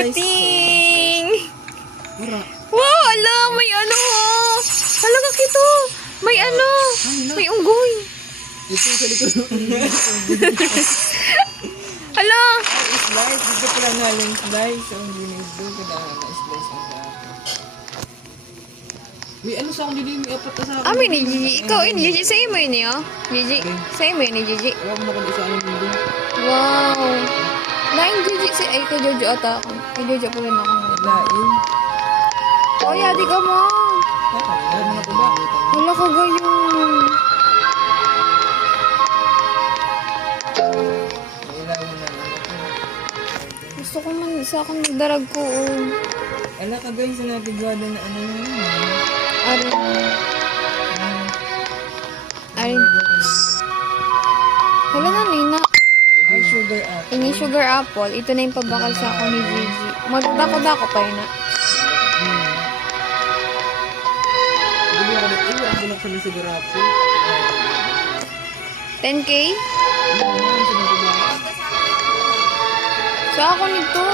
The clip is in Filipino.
outing! Wow, ala, may ano. Talaga kito. May ano. May unggoy. Ito sa likod. Ala. Slice. Dito pala nga lang slice. Ang ginis doon. Kailangan na slice ang sa akin. May ano sa akong dili. May apat na sa akin. Amin ni Gigi. Ikaw, ini Gigi. Sa'yo mo yun eh, oh. Gigi. Sa'yo mo yun ni Gigi. Huwag mo kung isa alam doon. Wow. Lain Gigi. Ay, kay Jojo ata ako. Kay Jojo pa rin ako. Lain. Oh, yadi ka mo. Ano na po ba? Wala ka gayon. Kailangan mo na. Gusto ko man sa akong nagdarag ko, oh. Ala ka guys, nabigwada na ano yun. Arin. Arin. Wala na, Nina. Ay, sugar apple. Ini sugar apple. Ito na yung pabakal sa ako ni Gigi. Magdako-dako pa yun na. Bili ako na. Ay, ang bulak sa ng sugar apple. 10K? Ano, ano, Sa ako nito.